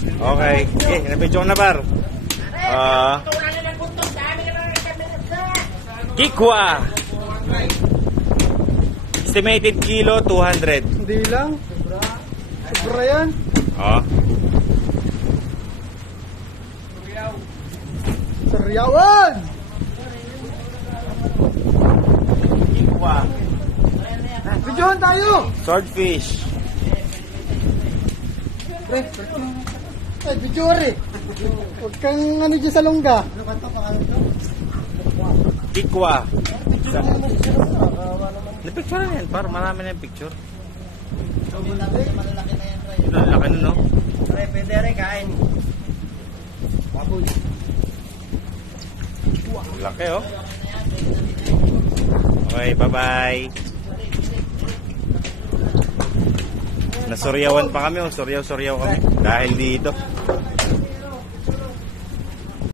Okay. Okay, na-video ko na, par. Kikwa. Estimated kilo, 200. Hindi lang. Sobra yan. Saryawan! Kikwa. Videohan tayo! Swordfish. Pre, ay, video rin. Huwag kang ano dyan sa longga. Kikwa. Na-picture na yan, par. Marami na yung picture. Laki na, no? Pre, pwede rin kain. Baboy. Laki, oh. Okay, bye-bye. Nasuryawan pa kami, oh. Suryaw-suryaw kami. Dahil dito.